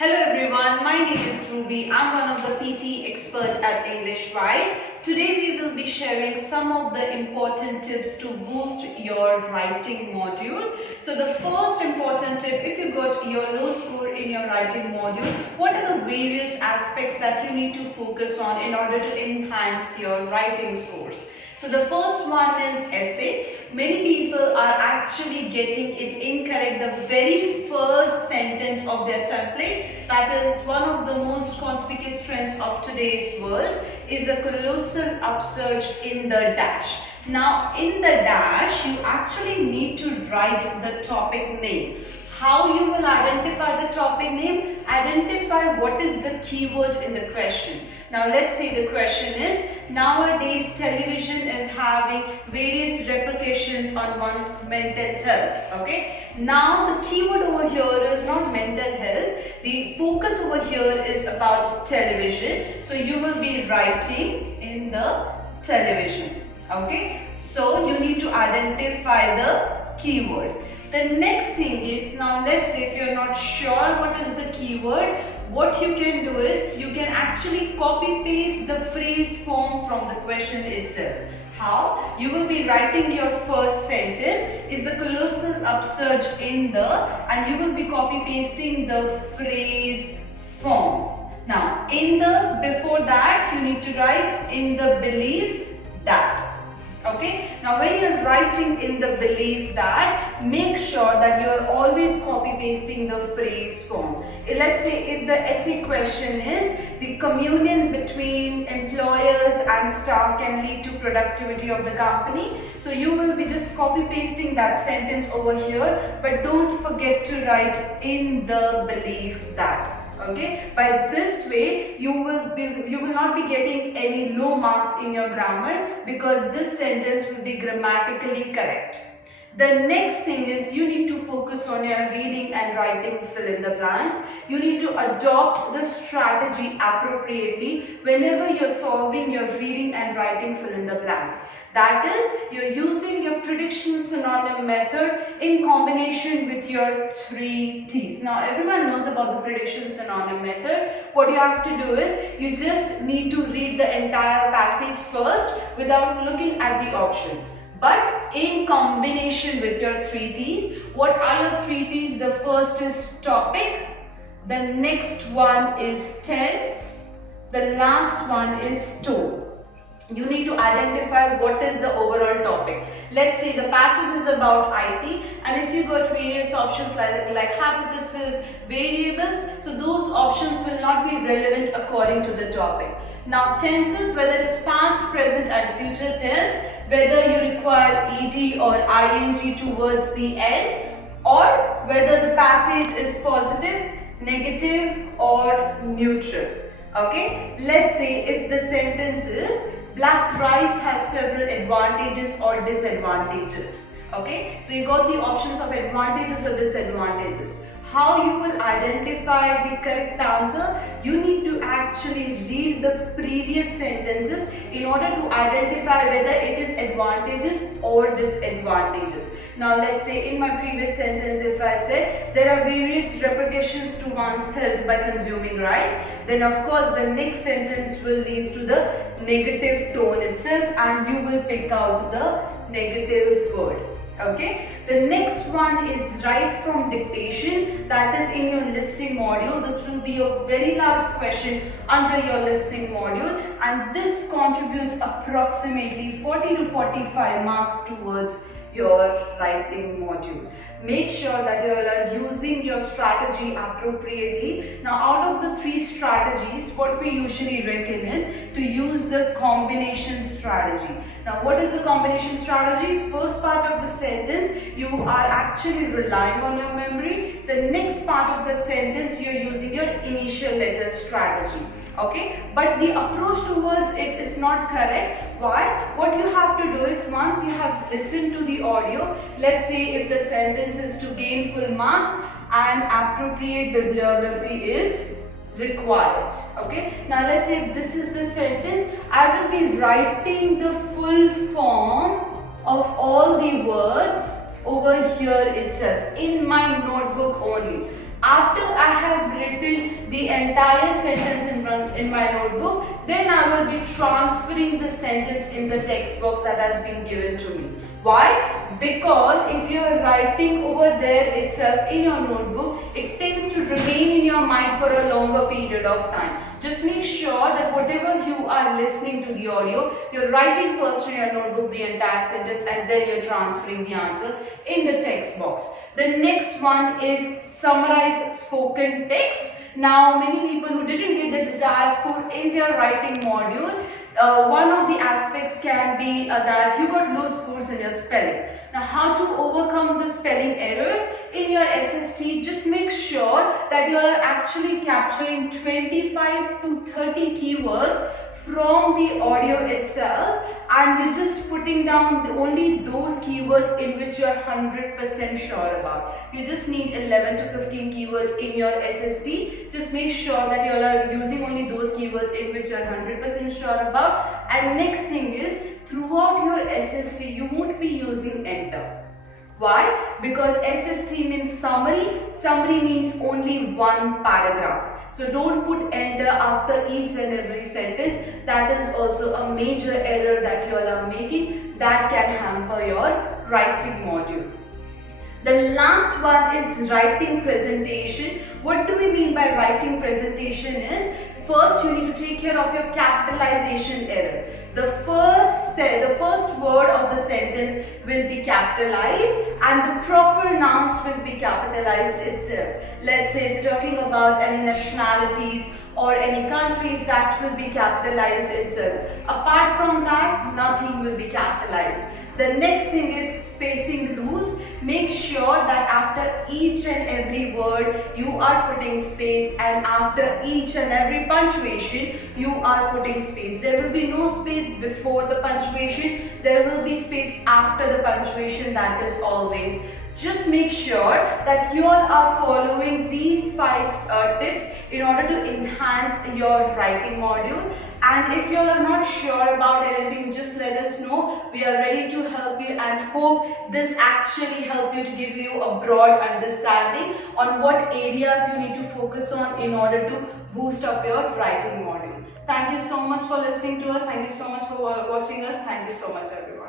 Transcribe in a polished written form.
Hello everyone, my name is Ruby. I'm one of the PT experts at EnglishWise. Today we will be sharing some of the important tips to boost your writing module. So the first important tip, if you got your low score in your writing module, what are the various aspects that you need to focus on in order to enhance your writing scores? So the first one is essay. Many people are actually getting it incorrect. The very first sentence of their template, that is one of the most conspicuous trends of today's world, is a colossal upsurge in the dash. Now in the dash, you actually need to write the topic name. How you will identify the topic name? Identify what is the keyword in the question. Now let's say the question is, nowadays television is having various repercussions on one's mental health. Okay. Now the keyword over here is not mental health. The focus over here is about television. So you will be writing in the television. Okay. So you need to identify the keyword. The next thing is, now let's say if you're not sure what is the keyword, what you can do is you can actually copy paste the phrase form from the question itself. How? You will be writing your first sentence is the colossal upsurge in the, and you will be copy pasting the phrase form. Now in the, before that you need to write in the belief that. Okay, now when you're writing in the belief that, make sure that you're always copy pasting the phrase form. Let's say if the essay question is, the communion between employers and staff can lead to productivity of the company. So you will be just copy pasting that sentence over here, but don't forget to write in the belief that. Okay, by this way you will not be getting any low marks in your grammar, because this sentence will be grammatically correct. The next thing is you need to focus on your reading and writing fill in the blanks. You need to adopt the strategy appropriately whenever you're solving your reading and writing fill in the blanks. That is, you're using your prediction synonym method in combination with your 3 T's. Now everyone knows about the prediction synonym method. What you have to do is you just need to read the entire passage first without looking at the options. But in combination with your 3 T's, what are your 3 T's? The first is topic, the next one is tense, the last one is tone. You need to identify what is the overall topic. Let's say the passage is about IT, and if you got various options like hypothesis, variables, so those options will not be relevant according to the topic. Now tenses, whether it is past, present and future tense, whether you require ed or ing towards the end, or whether the passage is positive, negative or neutral. Okay, let's say if the sentence is, black rice has several advantages or disadvantages. Okay, so you got the options of advantages or disadvantages. How you will identify the correct answer? You need to actually read the previous sentences in order to identify whether it is advantageous or disadvantageous. Now let's say in my previous sentence, if I said there are various repercussions to one's health by consuming rice, then of course the next sentence will lead to the negative tone itself, and you will pick out the negative word. Okay, the next one is write from dictation, that is in your listening module. This will be your very last question under your listening module, and this contributes approximately 40 to 45 marks towards your writing module. Make sure that you are using your strategy appropriately. Now out of the 3 strategies, what we usually reckon is to use the combination strategy. Now what is the combination strategy? First part of the sentence you are actually relying on your memory. The next part of the sentence you are using your initial letter strategy. Okay, but the approach towards it is not correct. Why? What you have to do is, once you have listened to the audio, let's say if the sentence is to gain full marks, and appropriate bibliography is required. Okay, now let's say if this is the sentence, I will be writing the full form of all the words over here itself in my notebook only. After I have written the entire sentence in my notebook, then I will be transferring the sentence in the text box that has been given to me. Why? Because if you are writing over there itself in your notebook, it tends to remain in your mind for a longer period of time. Just make sure that whatever you are listening to the audio, you're writing first in your notebook the entire sentence and then you're transferring the answer in the text box. The next one is summarize spoken text. Now, many people who didn't get the desired score in their writing module, one of the aspects can be that you got low scores in your spelling. Now, how to overcome the spelling errors in your SST? Just make sure that you are actually capturing 25 to 30 keywords from the audio itself, and you're just putting down only those keywords in which you are 100% sure about. You just need 11 to 15 keywords in your SST. Just make sure that you are using only those keywords in which you are 100% sure about. And next thing is, throughout your SST, you won't be using enter. Why? Because SST means summary. Summary means only one paragraph. So don't put enter after each and every sentence. That is also a major error that you all are making. That can hamper your writing module. The last one is writing presentation. What do we mean by writing presentation is, first you need to take care of your capitalization error. The first word of the sentence will be capitalized and the proper nouns will be capitalized itself. Let's say they're talking about any nationalities or any countries, that will be capitalized itself. Apart from that, nothing will be capitalized. The next thing is spacing rules. Make sure that after each and every word you are putting space, and after each and every punctuation you are putting space. There will be no space before the punctuation, there will be space after the punctuation, that is always. Just make sure that you all are following these 5 tips in order to enhance your writing module. And if you all are not sure about anything, just let us know. We are ready to help you and hope this actually help you to give you a broad understanding on what areas you need to focus on in order to boost up your writing module. Thank you so much for listening to us. Thank you so much for watching us. Thank you so much, everyone.